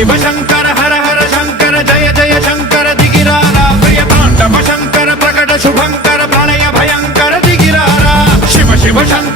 शिव शंकर हर हर शंकर जय जय शंकर दिगिरारा प्रिय तांडव शंकर प्रकट शुभंकर प्रणय भयंकर दिगिरारा शिव शिव शंकर